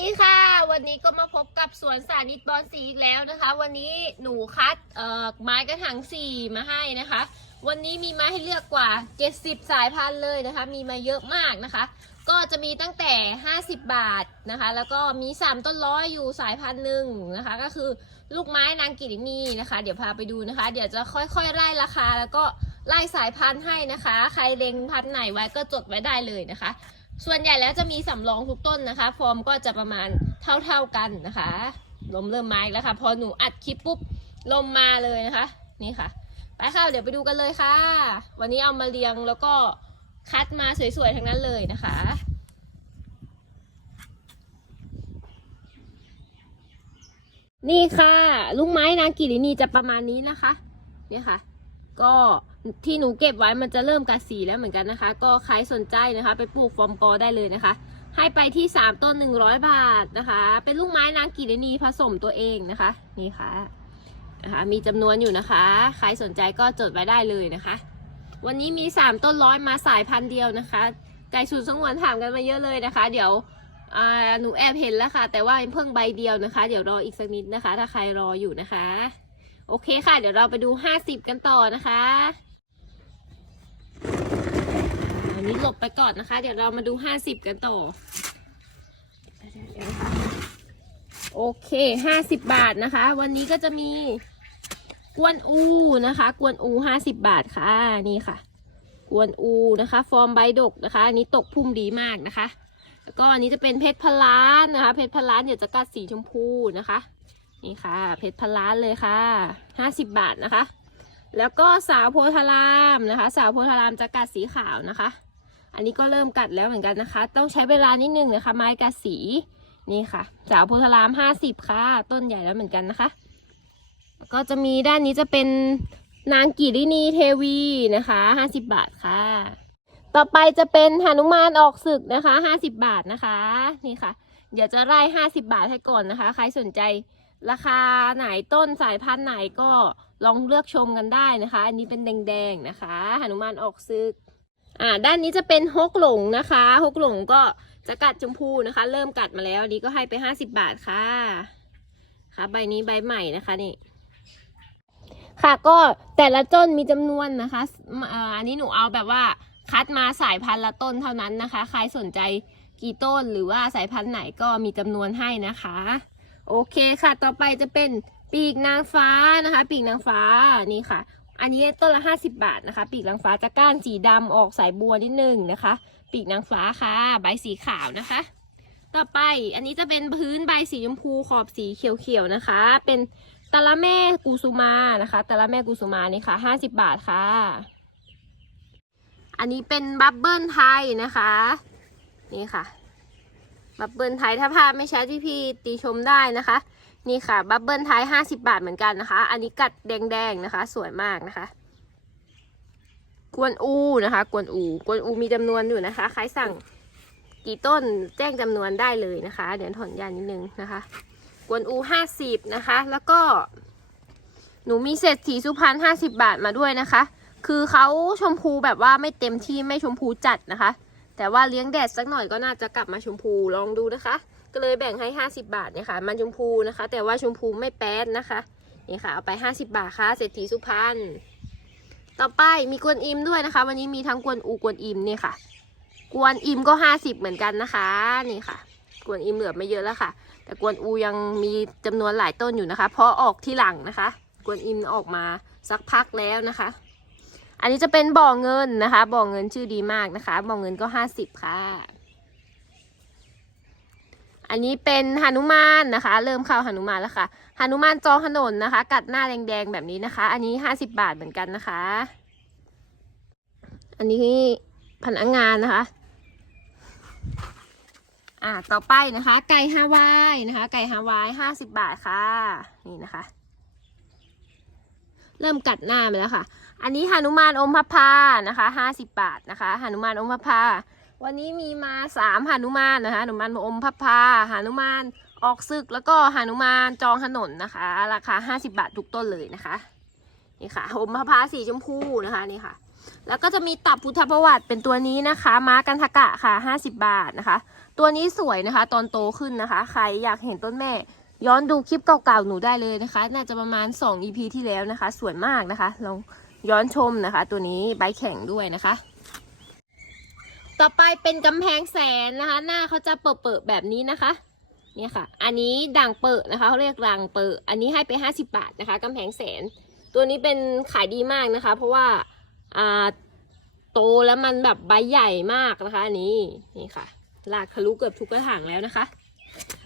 ดีค่ะ วันนี้ก็มาพบกับสวนสานิตบอลสีอีกแล้วนะคะ วันนี้หนูคัดเอ่อไม้กระถางสีมาให้นะคะ วันนี้มีไม้ให้เลือกกว่า 70 สายพันธุ์เลยนะคะ มีมาเยอะมากนะคะ ก็จะมีตั้งแต่ 50 บาทนะคะ แล้วก็มี 3 ต้นร้อยอยู่สายพันธุ์หนึ่งนะคะ ก็คือลูกไม้นางกิรินีนะคะ เดี๋ยวพาไปดูนะคะ เดี๋ยวจะค่อยๆไล่ราคา แล้วก็ไล่สายพันธุ์ให้นะคะ ใครเล็งพันธุ์ไหนไว้ก็จดไว้ได้เลยนะคะ ส่วนใหญ่แล้วจะมีสำรองทุกต้นนะคะ ฟอร์มก็จะประมาณเท่าๆกันนะคะลมเริ่มมาอีกแล้วค่ะ พอหนูอัดคลิปปุ๊บลมมาเลยนะคะ นี่ค่ะ ไปค่ะเดี๋ยวไปดูกันเลยค่ะ วันนี้เอามาเรียงแล้วก็คัดมาสวยๆทั้งนั้นเลยนะคะนี่ค่ะ ลูกไม้นางกิรินีจะประมาณนี้นะคะ เนี่ยค่ะ ก็ที่หนูเก็บไว้มันจะเริ่มกัดสีแล้วเหมือนกันนะคะ ก็ใครสนใจนะคะ ไปปลูกฟอร์มกอได้เลยนะคะ ให้ไปที่ 3 ต้น 100 บาทนะคะ เป็นลูกไม้นางกิรณีผสมตัวเองนะคะ นี่ค่ะนะคะมีจำนวนอยู่นะคะ ใครสนใจก็จดไว้ได้เลยนะคะ วันนี้มี 3 ต้นร้อยมาสายพันธุ์เดียวนะคะไก่สูตรสงวนถามกันมาเยอะเลยนะคะ เดี๋ยวหนูแอบเห็นแล้วค่ะ แต่ว่าเพิ่งใบเดียวนะคะ เดี๋ยวรออีกสักนิดนะคะ ถ้าใครรออยู่นะคะ โอเคค่ะ เดี๋ยวเราไปดู50กันต่อนะคะอันนี้หลบไปก่อนนะคะ เดี๋ยวเรามาดู50กันต่อ โอเค50บบาทนะคะ วันนี้ก็จะมีกวนอูนะคะ กวนอู50บบาทค่ะ นี่ค่ะ กวนอูนะคะ ฟอร์มใบดกนะคะ อันนี้ตกพุ่มดีมากนะคะ แล้วก็อันนี้จะเป็นเพชรพล้านนะคะ เพชรพล้านเดี๋ยวจะกัดสีชมพูนะคะ นี่ค่ะ เพชรพนล้านเลยค่ะห้าสิบบาทนะคะ แล้วก็สาวโพธารามนะคะ สาวโพธารามจะกัดสีขาวนะคะ อันนี้ก็เริ่มกัดแล้วเหมือนกันนะคะ ต้องใช้เวลานิดนึงนะคะ ไม้กัดสีนี่ค่ะ สาวโพธารามห้าสิบค่ะ ต้นใหญ่แล้วเหมือนกันนะคะก็จะมีด้านนี้จะเป็นนางกิรินีเทวีนะคะห้าสิบบาทค่ะ ต่อไปจะเป็นหนุมานออกศึกนะคะห้าสิบบาทนะคะ นี่ค่ะ เดี๋ยวจะไล่ห้าสิบาทให้ก่อนนะคะ ใครสนใจ ราคาไหนต้นสายพันธุ์ไหนก็ลองเลือกชมกันได้นะคะ อันนี้เป็นแดงๆนะคะหนุมานออกซึกอ่าด้านนี้จะเป็นฮกหลงนะคะฮกหลงก็จะกัดชมพูนะคะ เริ่มกัดมาแล้วนี้ก็ให้ไปห้าสิบบาทค่ะค่ะใบนี้ใบใหม่นะคะนี่ค่ะก็แต่ละต้นมีจำนวนนะคะอ่าอันนี้หนูเอาแบบว่าคัดมาสายพันธุ์ละต้นเท่านั้นนะคะ ใครสนใจกี่ต้นหรือว่าสายพันธุ์ไหนก็มีจำนวนให้นะคะ โอเคค่ะ ต่อไปจะเป็นปีกนางฟ้านะคะ ปีกนางฟ้านี่ค่ะ อันนี้ต้นละ 50 บาทนะคะ ปีกนางฟ้าจะก้านสีดำออกสายบัวนิดนึงนะคะ ปีกนางฟ้าค่ะ ใบสีขาวนะคะ ต่อไปอันนี้จะเป็นพื้นใบสีชมพูขอบสีเขียวๆนะคะ เป็นตะละแม่กุสุมานะคะตะละแม่กุสุมานี่ค่ะ 50 บาทค่ะ อันนี้เป็นบับเบิลไทยนะคะ นี่ค่ะ บับเบิลไทยถ้าภาพไม่ชัดที่พี่ตีชมได้นะคะ นี่ค่ะ บับเบิลไทยห้าสิบาทเหมือนกันนะคะ อันนี้กัดแดงๆนะคะ สวยมากนะคะ กวนอูนะคะ กวนอู กวนอูมีจำนวนอยู่นะคะ ใครสั่งกี่ต้นแจ้งจำนวนได้เลยนะคะ เดี๋ยวถอนยานนิดนึงนะคะ กวนอูห้าสิบนะคะ แล้วก็หนูมีเศษสีสุพรรณห้าสิบาทมาด้วยนะคะ คือเขาชมพูแบบว่าไม่เต็มที่ไม่ชมพูจัดนะคะ แต่ว่าเลี้ยงแดดสักหน่อยก็น่าจะกลับมาชมพูลองดูนะคะ ก็เลยแบ่งให้ 50 บาทเนี่ยค่ะมันชมพูนะคะ แต่ว่าชมพูไม่แป๊ดนะคะนี่ค่ะเอาไป 50 บาทค่ะเศรษฐีสุพรรณต่อไปมีกวนอิมด้วยนะคะ วันนี้มีทั้งกวนอูกวนอิมนี่ค่ะ กวนอิมก็ 50 เหมือนกันนะคะนี่ค่ะ กวนอิมเหลือไม่เยอะแล้วค่ะ แต่กวนอูยังมีจำนวนหลายต้นอยู่นะคะ เพราะออกที่หลังนะคะ กวนอิมออกมาสักพักแล้วนะคะ อันนี้จะเป็นบ่อเงินนะคะ บ่อเงินชื่อดีมากนะคะ บ่อเงินก็ห้าสิบค่ะ อันนี้เป็นหนุมานนะคะ เริ่มเข้าหนุมานแล้วค่ะหนุมานจองถนนนะคะ กัดหน้าแดงๆแบบนี้นะคะ อันนี้ห้าสิบบาทเหมือนกันนะคะ อันนี้พนักงานนะคะ อ่า ต่อไปนะคะ ไก่ฮาวายนะคะ ไก่ฮาวายห้าสิบบาทค่ะ นี่นะคะ เริ่มกัดหน้าไปแล้วค่ะ อันนี้หนุมานอมพพานะคะห้าสิบบาทนะคะหนุมานอมพพาวันนี้มีมาสามหนุมานนะคะหนุมานอมพพาหนุมานออกศึกแล้วก็หนุมานจองถนนนะคะ ราคาห้าสิบาททุกต้นเลยนะคะนี่ค่ะอมพพาสีชมพูนะคะนี่ค่ะ แล้วก็จะมีตับพุทธประวัติเป็นตัวนี้นะคะ ม้ากันทะกะค่ะ50บาทนะคะ ตัวนี้สวยนะคะ ตอนโตขึ้นนะคะ ใครอยากเห็นต้นแม่ย้อนดูคลิปเก่าๆหนูได้เลยนะคะ น่าจะประมาณ 2 EP ที่แล้วนะคะ สวยมากนะคะลอง ย้อนชมนะคะ ตัวนี้ใบแข็งด้วยนะคะ ต่อไปเป็นกำแพงแสนนะคะ หน้าเขาจะเปิดๆแบบนี้นะคะเนี่ยค่ะ อันนี้ด่างเปิดนะคะเขาเรียกรังเปิดอันนี้ให้ไป 50 บาทนะคะกำแพงแสน ตัวนี้เป็นขายดีมากนะคะ เพราะว่าอ่าโตแล้วมันแบบใบใหญ่มากนะคะ อันนี้นี่ค่ะลากทะลุเกือบทุกกระถางแล้วนะคะ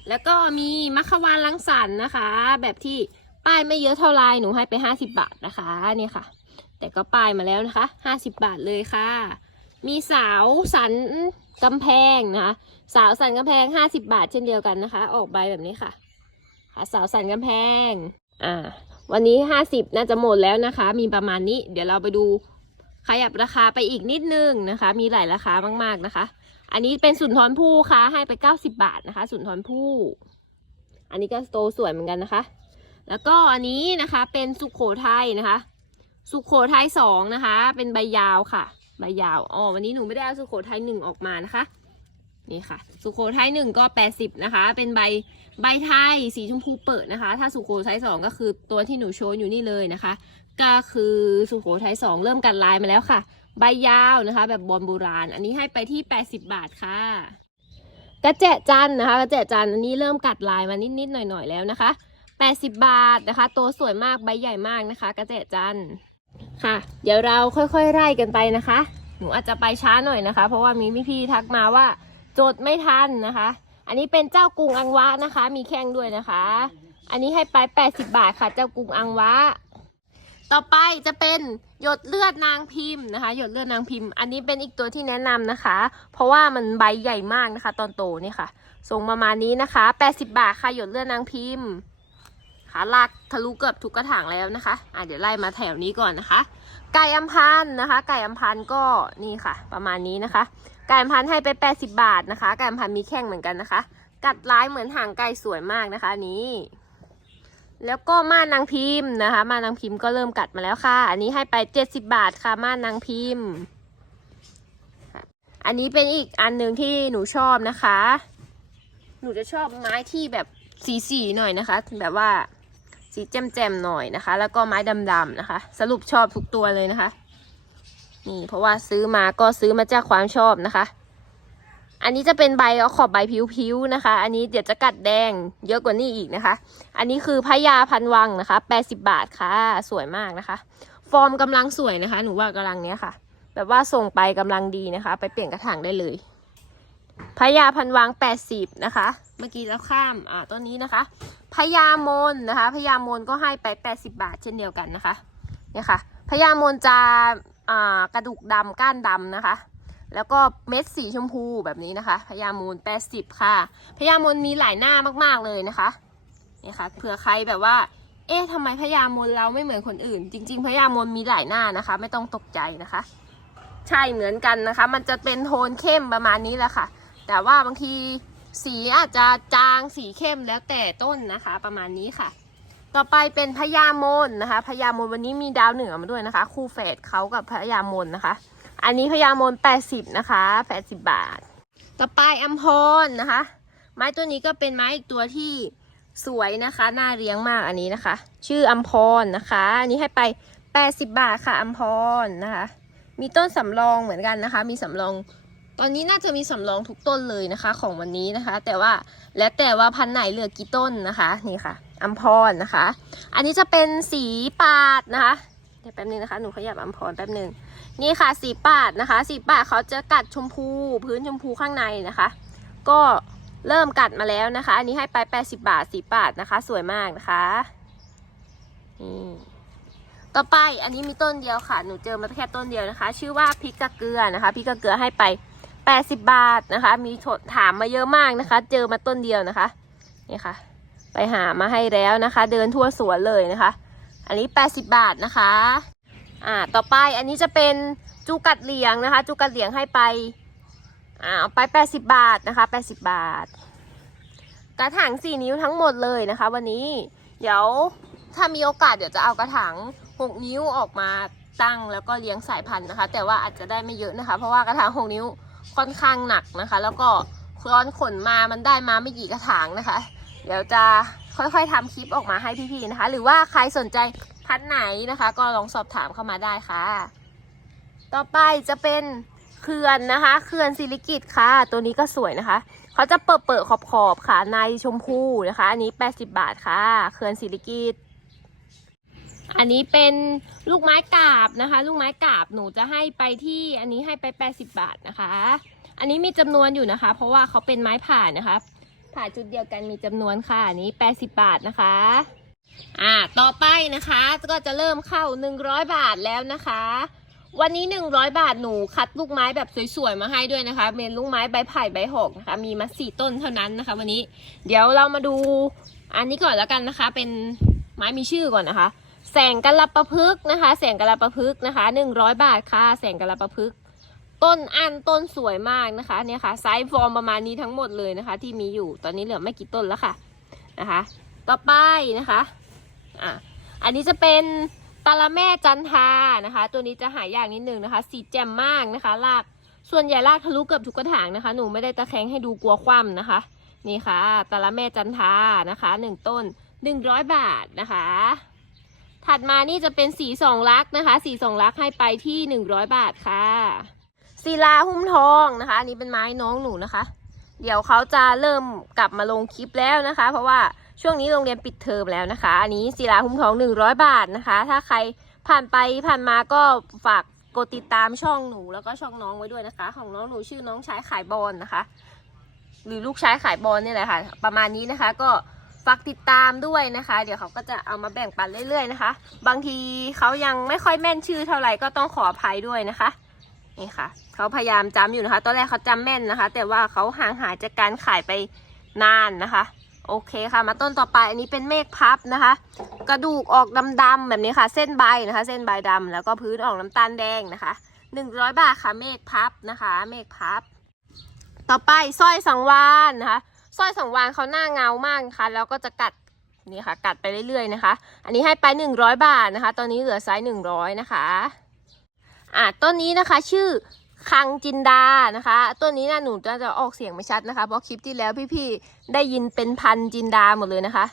แล้วก็มีมัคควานลังสรรค์นะคะ แบบที่ป้ายไม่เยอะเท่าไรหนูให้ไป 50 บาทนะคะเนี่ยค่ะ แต่ก็ป้ายมาแล้วนะคะ 50 บาทเลยค่ะ มีสาวสันกำแพงนะคะสาวสันกำแพง 50 บาทเช่นเดียวกันนะคะ ออกใบแบบนี้ค่ะค่ะ สาวสันกำแพงอ่าวันนี้ 50 น่าจะหมดแล้วนะคะ มีประมาณนี้ เดี๋ยวเราไปดูขยับราคาไปอีกนิดนึงนะคะ มีหลายราคามาก ๆนะคะ อันนี้เป็นสุนทรภู่ค่ะให้ไป 90 บาทนะคะ สุนทรภู่อันนี้ก็โตสวยเหมือนกันนะคะ แล้วก็อันนี้นะคะเป็นสุโขทัยนะคะ สุโขทัยสองนะคะ เป็นใบยาวค่ะ ใบยาวอ๋อวันนี้หนูไม่ได้เอาสุโขทัยหนึ่งออกมานะคะ นี่ค่ะ สุโขทัยหนึ่งก็80นะคะ เป็นใบใบไทยสีชมพูเปิดนะคะ ถ้าสุโขทัยสองก็คือตัวที่หนูโชว์อยู่นี่เลยนะคะ ก็คือสุโขทัยสองเริ่มกัดลายมาแล้วค่ะ ใบยาวนะคะ แบบบอลโบราณ อันนี้ให้ไปที่80บาทค่ะกระเจาจันนะคะกระเจาจันอันนี้เริ่มกัดลายมานิดๆหน่อยๆแล้วนะคะ 80 บาทนะคะ ตัวสวยมากใบใหญ่มากนะคะ กระเจาจัน ค่ะ เดี๋ยวเราค่อยๆไล่กันไปนะคะ หนูอาจจะไปช้าหน่อยนะคะ เพราะว่ามีพี่ๆทักมาว่าจดไม่ทันนะคะ อันนี้เป็นเจ้ากรุงอังวะนะคะ มีแข้งด้วยนะคะ อันนี้ให้ไป 80 บาทค่ะ เจ้ากรุงอังวะ ต่อไปจะเป็นหยดเลือดนางพิมพ์นะคะ หยดเลือดนางพิมพ์ อันนี้เป็นอีกตัวที่แนะนำนะคะ เพราะว่ามันใบใหญ่มากนะคะ ตอนโตนี่ค่ะทรงประมาณนี้นะคะ 80 บาทค่ะ หยดเลือดนางพิมพ์ ค่ะลากทะลุเกือบทุกกระถางแล้วนะคะอะเดี๋ยวไล่มาแถวนี้ก่อนนะคะ ไก่อัมพันนะคะ ไก่อัมพันก็นี่ค่ะ ประมาณนี้นะคะ ไก่อัมพันให้ไป 80 บาทนะคะ ไก่อัมพันมีแข้งเหมือนกันนะคะ กัดร้ายเหมือนหางไก่สวยมากนะคะนี้แล้วก็ม่านนางพิมพ์นะคะ ม่านนางพิมพ์ก็เริ่มกัดมาแล้วค่ะ อันนี้ให้ไป 70 บาทค่ะ ม่านนางพิมพ์ อันนี้เป็นอีกอันหนึ่งที่หนูชอบนะคะ หนูจะชอบไม้ที่แบบสีสีๆหน่อยนะคะ แบบว่า สีแจ่มๆหน่อยนะคะ แล้วก็ไม้ดำๆนะคะ สรุปชอบทุกตัวเลยนะคะ นี่เพราะว่าซื้อมาก็ซื้อมาจากความชอบนะคะ อันนี้จะเป็นใบขอบใบผิวๆนะคะ อันนี้เดี๋ยวจะกัดแดงเยอะกว่านี้อีกนะคะ อันนี้คือพญาพันวังนะคะ80 บาทค่ะ สวยมากนะคะ ฟอร์มกำลังสวยนะคะ หนูว่ากำลังเนี้ยค่ะ แบบว่าส่งไปกำลังดีนะคะ ไปเปลี่ยนกระถางได้เลยพญาพันวัง 80 นะคะ เมื่อกี้แล้วข้ามอ่าต้นนี้นะคะพญามนนะคะพญามนก็ให้ไป 80 บาทเช่นเดียวกันนะคะเนี่ยค่ะพญามนจะอ่ากระดูกดำก้านดำนะคะ แล้วก็เม็ดสีชมพูแบบนี้นะคะพญามูล80 ค่ะพญามูลมีหลายหน้ามากๆเลยนะคะนี่ค่ะเผื่อใครแบบว่า เอ๊ะทำไมพญามูลเราไม่เหมือนคนอื่น จริง ๆพญามูลมีหลายหน้านะคะ ไม่ต้องตกใจนะคะ ใช่เหมือนกันนะคะ มันจะเป็นโทนเข้มประมาณนี้แหละค่ะ แต่ว่าบางที สีอาจจะจางสีเข้มแล้วแต่ต้นนะคะ ประมาณนี้ค่ะ ต่อไปเป็นพญามนนะคะพญามนวันนี้มีดาวเหนือมาด้วยนะคะ คู่แฝดเขากับพญามนนะคะ อันนี้พญามน80นะคะ80 บาท ต่อไปอัมพรนะคะ ไม้ตัวนี้ก็เป็นไม้อีกตัวที่สวยนะคะน่าเลี้ยงมากอันนี้นะคะ ชื่ออัมพรนะคะ อันนี้ให้ไป80 บาทค่ะอัมพรนะคะ มีต้นสำรองเหมือนกันนะคะ มีสำรอง ตอนนี้น่าจะมีสำรองทุกต้นเลยนะคะของวันนี้นะคะ แต่ว่าแล้วแต่ว่าพันไหนเหลือกี่ต้นนะคะนี่ค่ะอัมพรนะคะ อันนี้จะเป็นสีปาดนะคะเดี๋ยวแป๊บนึงนะคะหนูขยับอัมพรแป๊บนึงนี่ค่ะสีปาดนะคะ สีปาดเขาจะกัดชมพูพื้นชมพูข้างในนะคะ ก็เริ่มกัดมาแล้วนะคะ อันนี้ให้ไป 80 บาทสีปาดนะคะ สวยมากนะคะนี่ต่อไปอันนี้มีต้นเดียวค่ะ หนูเจอมาแค่ต้นเดียวนะคะ ชื่อว่าพริกกะเกลือนะคะพริกกะเกลือให้ไป 80 บาทนะคะ มีถามมาเยอะมากนะคะ เจอมาต้นเดียวนะคะ นี่ค่ะ ไปหามาให้แล้วนะคะ เดินทั่วสวนเลยนะคะ อันนี้ 80 บาทนะคะ อ่า ต่อไปอันนี้จะเป็นจูกัดเหลียงนะคะ จูกัดเหลียงให้ไปอ่าเอาไป 80 บาทนะคะ 80 บาท กระถาง 4 นิ้วทั้งหมดเลยนะคะ วันนี้ เดี๋ยวถ้ามีโอกาสเดี๋ยวจะเอากระถาง 6 นิ้วออกมาตั้งแล้วก็เลี้ยงสายพันธุ์นะคะ แต่ว่าอาจจะได้ไม่เยอะนะคะ เพราะว่ากระถางหกนิ้ว ค่อนข้างหนักนะคะ แล้วก็ร้อนขนมามันได้มาไม่กี่กระถางนะคะ เดี๋ยวจะค่อยๆทำคลิปออกมาให้พี่ๆนะคะ หรือว่าใครสนใจพันธุ์ไหนนะคะ ก็ลองสอบถามเข้ามาได้ค่ะ ต่อไปจะเป็นเขื่อนนะคะเขื่อนศิริกิตค่ะ ตัวนี้ก็สวยนะคะเขาจะเปิดเปิดขอบขอบค่ะในชมพูนะคะ อันนี้ 80 บาทค่ะเขื่อนศิริกิต อันนี้เป็นลูกไม้กาบนะคะ ลูกไม้กาบหนูจะให้ไปที่อันนี้ให้ไป 80 บาทนะคะ อันนี้มีจำนวนอยู่นะคะ เพราะว่าเขาเป็นไม้ผ่านะคะ ผ่าจุดเดียวกันมีจำนวนค่ะอันนี้ 80 บาทนะคะ อ่าต่อไปนะคะ ก็จะเริ่มเข้า 100 บาทแล้วนะคะ วันนี้ 100 บาทหนูคัดลูกไม้แบบสวยๆมาให้ด้วยนะคะเป็นลูกไม้ใบไผ่ใบหอกนะคะ มีมาสี่ต้นเท่านั้นนะคะ วันนี้ เดี๋ยวเรามาดูอันนี้ก่อนแล้วกันนะคะ เป็นไม้มีชื่อก่อนนะคะ แสงกะละประพฤกษ์นะคะ แสงกะละประพฤกษ์นะคะ100บาทค่ะ แสงกะละประพฤกษ์ต้นอันต้นสวยมากนะคะเนี่ยค่ะไซส์ฟอร์มประมาณนี้ทั้งหมดเลยนะคะ ที่มีอยู่ตอนนี้เหลือไม่กี่ต้นแล้วค่ะนะคะ ต่อไปนะคะอะอันนี้จะเป็นตาละแม่จันทานะคะ ตัวนี้จะหายากนิดนึงนะคะ สีแจ่มมากนะคะรากส่วนใหญ่รากทะลุเกือบทุกกระถางนะคะ หนูไม่ได้ตะแคงให้ดูกลัวคว่ำนะคะ นี่ค่ะตาละแม่จันทานะคะหนึ่งต้นหนึ่งร้อยบาทนะคะ ถัดมานี่จะเป็นสีสองลักษณ์นะคะสีสองลักษณ์ให้ไปที่หนึ่งร้อยบาทค่ะศิลาหุ้มทองนะคะ อันนี้เป็นไม้น้องหนูนะคะ เดี๋ยวเขาจะเริ่มกลับมาลงคลิปแล้วนะคะ เพราะว่าช่วงนี้โรงเรียนปิดเทอมแล้วนะคะ อันนี้ศิลาหุ้มทอง100บาทนะคะ ถ้าใครผ่านไปผ่านมาก็ฝากกดติดตามช่องหนูแล้วก็ช่องน้องไว้ด้วยนะคะ ของน้องหนูชื่อน้องชายขายบอลนะคะ หรือลูกชายขายบอลนี่แหละค่ะ ประมาณนี้นะคะก็ ฝากติดตามด้วยนะคะ เดี๋ยวเขาก็จะเอามาแบ่งปันเรื่อยๆนะคะ บางทีเขายังไม่ค่อยแม่นชื่อเท่าไหร่ก็ต้องขออภัยด้วยนะคะนี่ค่ะเขาพยายามจำอยู่นะคะ ตอนแรกเขาจำแม่นนะคะ แต่ว่าเขาห่างหายจากการขายไปนานนะคะ โอเคค่ะ มาต้นต่อไปอันนี้เป็นเมฆพับนะคะ กระดูกออกดำๆแบบนี้ค่ะ เส้นใบนะคะ เส้นใบดำแล้วก็พื้นออกน้ำตาลแดงนะคะหนึ่งร้อยบาทค่ะเมฆพับนะคะ เมฆพับ ต่อไปสร้อยสังวานนะคะ ร้อยสังวานเขาหน้าเงามากนะคะแล้วก็จะกัดนี่ค่ะ กัดไปเรื่อยๆนะคะ อันนี้ให้ไปหนึ่งร้อยบาทนะคะ ตอนนี้เหลือไซส์หนึ่งร้อยนะคะอะต้นนี้นะคะชื่อคังจินดานะคะต้นนี้นะหนูจะจะออกเสียงไม่ชัดนะคะ เพราะคลิปที่แล้วพี่ๆได้ยินเป็นพันจินดาหมดเลยนะคะ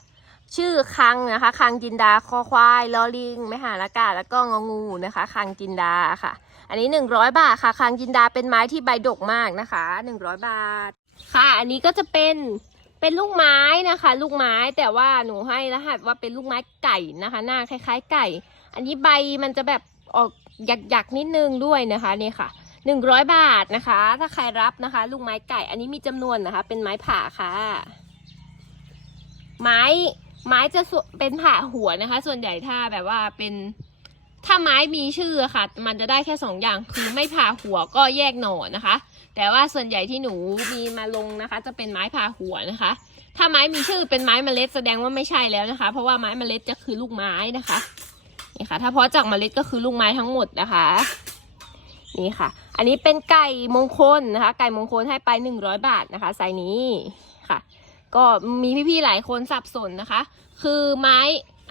ชื่อคังนะคะ คังจินดาคอควายลอลิงไม่หานากาแล้วก็งองูนะคะ คังจินดาค่ะ อันนี้ 100 บาทค่ะ คังจินดาเป็นไม้ที่ใบดกมากนะคะ 100 บาท ค่ะ อันนี้ก็จะเป็นเป็นลูกไม้นะคะ ลูกไม้แต่ว่าหนูให้รหัสว่าเป็นลูกไม้ไก่นะคะ หน้าคล้ายๆ ไก่ อันนี้ใบมันจะแบบออกหยักๆนิดนึงด้วยนะคะนี่ค่ะหนึ่งร้อยบาทนะคะ ถ้าใครรับนะคะ ลูกไม้ไก่ อันนี้มีจำนวนนะคะ เป็นไม้ผ่าค่ะ ไม้ไม้จะเป็นผ่าหัวนะคะ ส่วนใหญ่ถ้าแบบว่าเป็นถ้าไม้มีชื่อค่ะ มันจะได้แค่สองอย่างคือไม่ผ่าหัวก็แยกหน่อนะคะ แต่ว่าส่วนใหญ่ที่หนูมีมาลงนะคะ จะเป็นไม้ผ่าหัวนะคะ ถ้าไม้มีชื่อเป็นไม้เมล็ดแสดงว่าไม่ใช่แล้วนะคะ เพราะว่าไม้เมล็ดจะคือลูกไม้นะคะนี่ค่ะ ถ้าเพาะจากเมล็ดก็คือลูกไม้ทั้งหมดนะคะ นี่ค่ะ อันนี้เป็นไก่มงคลนะคะ ไก่มงคลให้ไปหนึ่งร้อยบาทนะคะไซนี้ค่ะ ก็มีพี่ๆหลายคนสับสนนะคะ คือไม้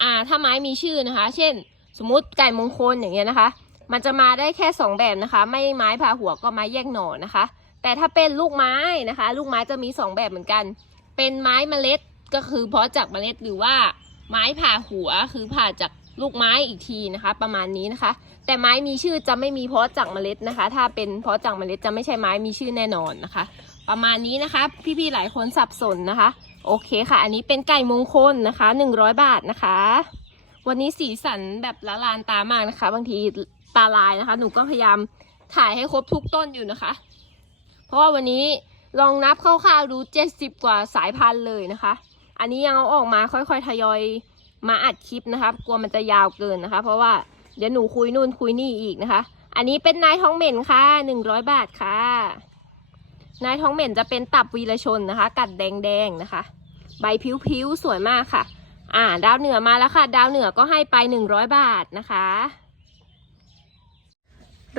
อ่าถ้าไม้มีชื่อนะคะ เช่น สมมติไก่มงคลอย่างเงี้ยนะคะ มันจะมาได้แค่สองแบบนะคะ ไม่ไม้ผ่าหัวก็ไม้แยกหน่อนะคะ แต่ถ้าเป็นลูกไม้นะคะ ลูกไม้จะมีสองแบบเหมือนกัน เป็นไม้เมล็ดก็คือเพาะจากเมล็ดหรือว่าไม้ผ่าหัวคือผ่าจากลูกไม้อีกทีนะคะ ประมาณนี้นะคะ แต่ไม้มีชื่อจะไม่มีเพาะจากเมล็ดนะคะ ถ้าเป็นเพาะจากเมล็ดจะไม่ใช่ไม้มีชื่อแน่นอนนะคะ ประมาณนี้นะคะ พี่ๆหลายคนสับสนนะคะ โอเคค่ะ อันนี้เป็นไก่มงคลนะคะ 100 บาทนะคะ วันนี้สีสันแบบละลานตามากนะคะ บางที ตาลายนะคะ หนูก็พยายามถ่ายให้ครบทุกต้นอยู่นะคะ เพราะว่าวันนี้ลองนับคร่าวๆดู70กว่าสายพันธุ์เลยนะคะ อันนี้ยังเอาออกมาค่อยๆทยอยมาอัดคลิปนะคะกลัวมันจะยาวเกินนะคะ เพราะว่าเดี๋ยวหนูคุยนู่นคุยนี่อีกนะคะ อันนี้เป็นนายท้องเหม็นค่ะ100บาทค่ะ นายท้องเหม็นจะเป็นตับวีรชนนะคะ กัดแดงๆนะคะ ใบผิวๆสวยมากค่ะ อ่า ดาวเหนือมาแล้วค่ะ ดาวเหนือก็ให้ไป100บาทนะคะ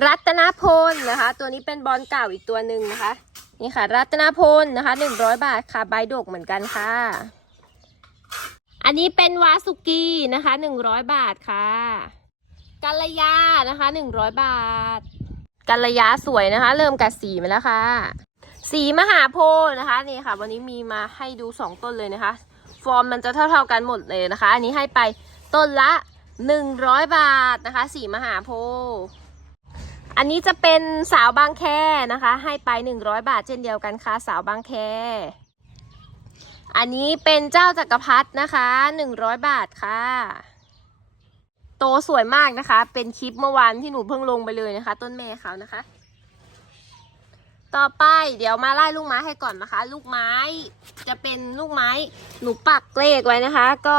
รัตนพลนะคะ ตัวนี้เป็นบอลเก่าอีกตัวหนึ่งนะคะ นี่ค่ะ รัตนพลนะคะ100บาทค่ะใบดกเหมือนกันค่ะ อันนี้เป็นวาสุกีนะคะ100บาทค่ะกัลยานะคะหนึ่งร้อยบาทกัลยาสวยนะคะ เริ่มกัดสีมาแล้วค่ะ สีมหาโพธิ์นะคะนี่ค่ะ วันนี้มีมาให้ดูสองต้นเลยนะคะ ฟอร์มมันจะเท่าๆกันหมดเลยนะคะ อันนี้ให้ไปต้นละหนึ่งร้อยบาทนะคะ สีมหาโพธิ์ อันนี้จะเป็นสาวบางแคนะคะ ให้ไปหนึ่งร้อยบาทเช่นเดียวกันค่ะสาวบางแค อันนี้เป็นเจ้าจักรพรรดินะคะหนึ่งร้อยบาทค่ะ โตสวยมากนะคะ เป็นคลิปเมื่อวานที่หนูเพิ่งลงไปเลยนะคะ ต้นแม่เขานะคะ ต่อไปเดี๋ยวมาไล่ลูกไม้ให้ก่อนนะคะ ลูกไม้จะเป็นลูกไม้หนูปักเลขไว้นะคะ ก็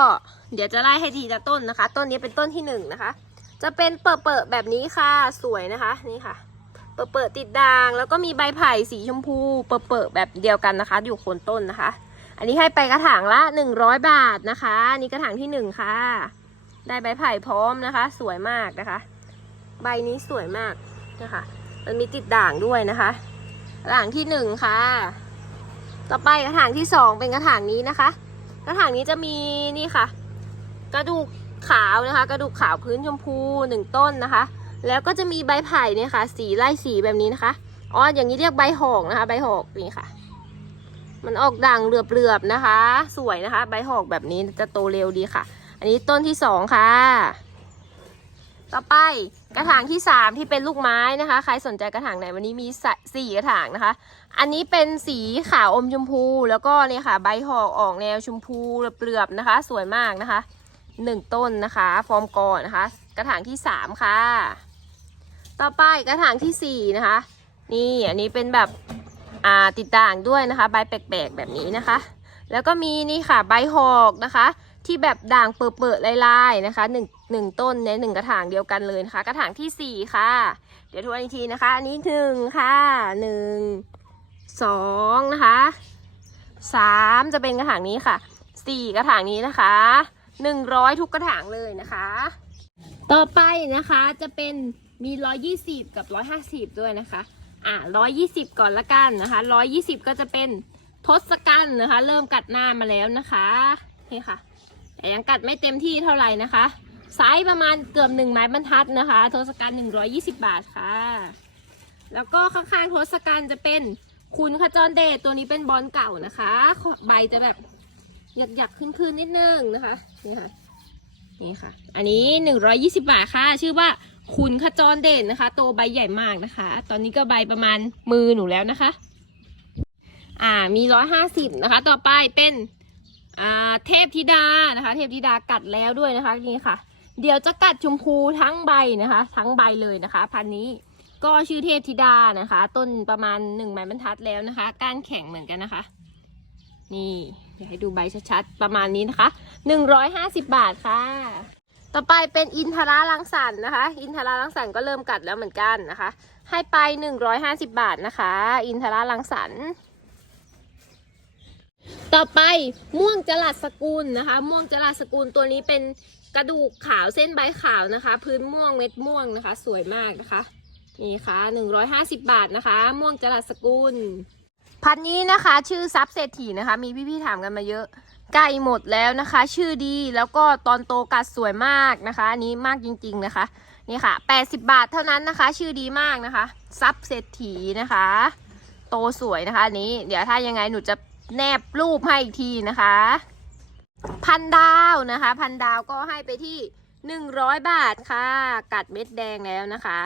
เดี๋ยวจะไล่ให้ทีละต้นนะคะ ต้นนี้เป็นต้นที่หนึ่งนะคะ จะเป็นเปิดๆแบบนี้ค่ะ สวยนะคะนี่ค่ะ เปิดๆติดด่าง แล้วก็มีใบไผ่สีชมพู เปิดๆแบบเดียวกันนะคะ อยู่โคนต้นนะคะ อันนี้ให้ไปกระถางละหนึ่งร้อยบาทนะคะนี่กระถางที่หนึ่งค่ะ ได้ใบไผ่พร้อมนะคะ สวยมากนะคะ ใบนี้สวยมากนะคะมันมีติดด่างด้วยนะคะกระถางที่หนึ่งค่ะ ต่อไปกระถางที่สองเป็นกระถางนี้นะคะ กระถางนี้จะมีนี่ค่ะ กระดูก ขาวนะคะ กระดูกขาวพื้นชมพูหนึ่งต้นนะคะ แล้วก็จะมีใบไผ่เนี่ยค่ะ สีไล่สีแบบนี้นะคะอ๋ออย่างนี้เรียกใบหอกนะคะ ใบหอกนี่ค่ะ มันออกด่างเหลือบๆนะคะ สวยนะคะ ใบหอกแบบนี้จะโตเร็วดีค่ะ อันนี้ต้นที่สองค่ะ ต่อไปกระถางที่สามที่เป็นลูกไม้นะคะ ใครสนใจกระถางไหนวันนี้มีสี่กระถางนะคะ อันนี้เป็นสีขาวอมชมพู แล้วก็เนี่ยค่ะ ใบหอกออกแนวชมพูเปลือบๆนะคะ สวยมากนะคะ หนึ่งต้นนะคะ ฟอร์มกอนนะคะ กระถางที่สามค่ะ ต่อไปกระถางที่สี่นะคะ นี่อันนี้เป็นแบบอ่าติดด่างด้วยนะคะ ใบแปลกๆแบบนี้นะคะ แล้วก็มีนี่ค่ะใบหอกนะคะ ที่แบบด่างเปิดๆลายๆนะคะหนึ่งหนึ่งต้นในหนึ่งกระถางเดียวกันเลยนะคะ กระถางที่สี่ค่ะ เดี๋ยวทวนอีกทีนะคะ อันนี้หนึ่งค่ะหนึ่งสองนะคะสามจะเป็นกระถางนี้ค่ะสี่กระถางนี้นะคะ หนึ่งร้อยทุกกระถางเลยนะคะ ต่อไปนะคะจะเป็นมีร้อยี่สิบกับร้อยห้าสิบด้วยนะคะ อะร้อยยี่สิบก่อนละกันนะคะร้อยยี่สิบก็จะเป็นทศกัณฐ์นะคะ เริ่มกัดหน้ามาแล้วนะคะนี่ค่ะ แต่ยังกัดไม่เต็มที่เท่าไหร่นะคะไซส์ประมาณเกือบหนึ่งไม้บรรทัดนะคะทศกัณฐ์หนึ่งร้อยี่สิบาทค่ะ แล้วก็ข้างๆทศกัณฐ์จะเป็นคุณขจรเดชตัวนี้เป็นบอลเก่านะคะ ใบจะแบบ หยักๆขึ้นๆนิดนึงนะคะนี่ค่ะนี่ค่ะ อันนี้หนึ่งร้อยี่สิบาทค่ะ ชื่อว่าคุณขจรเดชนะคะ โตใบใหญ่มากนะคะ ตอนนี้ก็ใบประมาณมือหนูแล้วนะคะ อ่ามีร้อยห้าสิบนะคะ ต่อไปเป็นอ่าเทพธิดานะคะ เทพธิดากัดแล้วด้วยนะคะนี่ค่ะ เดี๋ยวจะกัดชมพูทั้งใบนะคะ ทั้งใบเลยนะคะ พันนี้ก็ชื่อเทพธิดานะคะ ต้นประมาณหนึ่งไม้บรรทัดแล้วนะคะ ก้านแข็งเหมือนกันนะคะ นี่ เดี๋ยวให้ดูใบชัดๆ ประมาณนี้นะคะหนึ่งร้อยห้าสิบบาทค่ะ ต่อไปเป็นอินทราลังสรรค์นะคะ อินทราลังสรรค์ก็เริ่มกัดแล้วเหมือนกันนะคะ ให้ไปหนึ่งร้อยห้าสิบบาทนะคะ อินทราลังสรรค์ต่อไปม่วงจรัสสกุลนะคะ ม่วงจรัสสกุลตัวนี้เป็นกระดูกขาวเส้นใบขาวนะคะ พื้นม่วงเม็ดม่วงนะคะ สวยมากนะคะ นี่ค่ะหนึ่งร้อยห้าสิบบาทนะคะ ม่วงจรัสสกุล พันนี้นะคะ ชื่อซับเศรษฐีนะคะ มีพี่ๆถามกันมาเยอะใกล้หมดแล้วนะคะ ชื่อดีแล้วก็ตอนโตกัดสวยมากนะคะอันนี้มากจริง ๆนะคะ นี่ค่ะ 80 บาทเท่านั้นนะคะ ชื่อดีมากนะคะซับเศรษฐีนะคะ โตสวยนะคะอันนี้ เดี๋ยวถ้ายังไงหนูจะแนบรูปให้อีกทีนะคะ พันดาวนะคะ พันดาวก็ให้ไปที่หนึ่งร้อยบาทค่ะ กัดเม็ดแดงแล้วนะคะ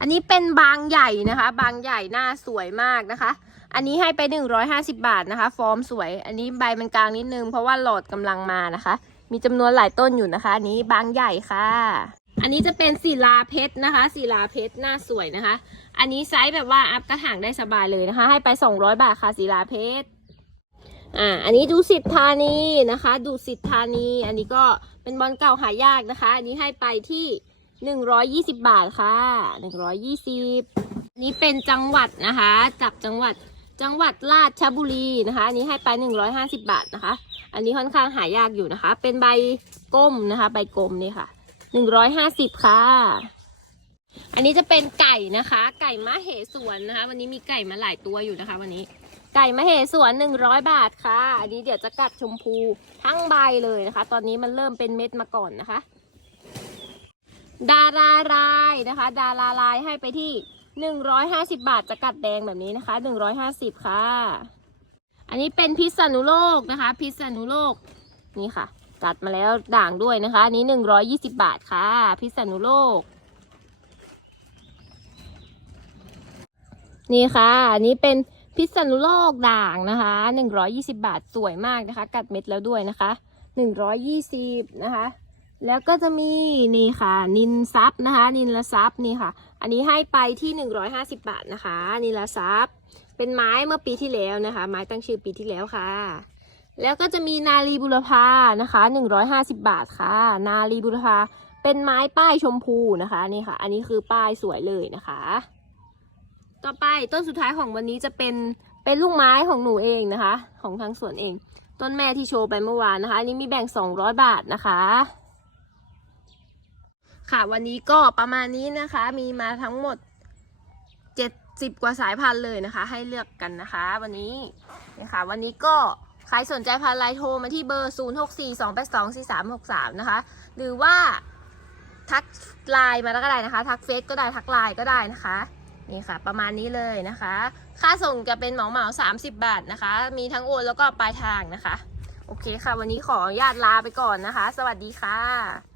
อันนี้เป็นบางใหญ่นะคะ บางใหญ่หน้าสวยมากนะคะ อันนี้ให้ไปหนึ่งร้อยห้าสิบาทนะคะ ฟอร์มสวย อันนี้ใบมันกลางนิดนึงเพราะว่าหลอดกำลังมานะคะ มีจำนวนหลายต้นอยู่นะคะ อันนี้บางใหญ่ค่ะ อันนี้จะเป็นศิลาเพชรนะคะศิลาเพชรหน้าสวยนะคะ อันนี้ไซส์แบบว่าอัพกระถางได้สบายเลยนะคะ ให้ไป 200 บาทค่ะศิลาเพชรอ่า อันนี้ดูสิทธานีนะคะ ดูสิทธานี อันนี้ก็เป็นบอลเก่าหายากนะคะ อันนี้ให้ไปที่ 120บาทค่ะ120อันนี้เป็นจังหวัดนะคะจากจังหวัดจังหวัดราชบุรีนะคะอันนี้ให้ไป150บาทนะคะ อันนี้ค่อนข้างหายากอยู่นะคะ เป็นใบก้มนะคะ ใบกลมนี่ค่ะ150ค่ะ อันนี้จะเป็นไก่นะคะ ไก่มะเหสวนนะคะ วันนี้มีไก่มาหลายตัวอยู่นะคะ วันนี้ไก่มะเหสวนหนึ่งร้อยบาทค่ะ อันนี้เดี๋ยวจะกัดชมพูทั้งใบเลยนะคะ ตอนนี้มันเริ่มเป็นเม็ดมาก่อนนะคะ ดาราลายนะคะ ดาราลายให้ไปที่หนึ่งร้อยห้าสิบาทจะกัดแดงแบบนี้นะคะหนึ่งร้อยห้าสิบค่ะ อันนี้เป็นพิษณุโลกนะคะ พิษณุโลกนี่ค่ะ กัดมาแล้วด่างด้วยนะคะ อันนี้หนึ่งร้อยี่สิบาทค่ะ พิษณุโลก นี่ค่ะ อันนี้เป็นพิษณุโลกด่างนะคะหนึ่งร้อยี่สิบาทสวยมากนะคะ กัดเม็ดแล้วด้วยนะคะหนึ่งร้อยี่สิบนะคะ แล้วก็จะมีนี่ค่ะ นินซับนะคะ นินละซับนี่ค่ะ อันนี้ให้ไปที่หนึ่งร้อยห้าสิบาทนะคะ นินละซับเป็นไม้เมื่อปีที่แล้วนะคะ ไม้ตั้งชื่อปีที่แล้วค่ะ แล้วก็จะมีนาลีบุรพานะคะหนึ่งร้อยห้าสิบาทค่ะ นาลีบุรพาเป็นไม้ป้ายชมพูนะคะนี่ค่ะ อันนี้คือป้ายสวยเลยนะคะ ต่อไปต้นสุดท้ายของวันนี้จะเป็นเป็นลูกไม้ของหนูเองนะคะ ของทางสวนเอง ต้นแม่ที่โชว์ไปเมื่อวานนะคะ อันนี้มีแบ่ง 200 บาทนะคะ ค่ะวันนี้ก็ประมาณนี้นะคะ มีมาทั้งหมด 70 กว่าสายพันธุ์เลยนะคะ ให้เลือกกันนะคะ วันนี้นะคะ วันนี้ก็ใครสนใจพันธุ์ไลน์โทรมาที่เบอร์ 0 6 4 2 8 2 4 3 6 3 นะคะ หรือว่าทักไลน์มาแล้วก็ได้นะคะ ทักเฟซก็ได้ทักไลน์ก็ได้นะคะนี่ค่ะ ประมาณนี้เลยนะคะ ค่าส่งจะเป็นเหมาเหมา30บาทนะคะ มีทั้งโอนแล้วก็ปลายทางนะคะ โอเคค่ะ วันนี้ขออนุญาตลาไปก่อนนะคะ สวัสดีค่ะ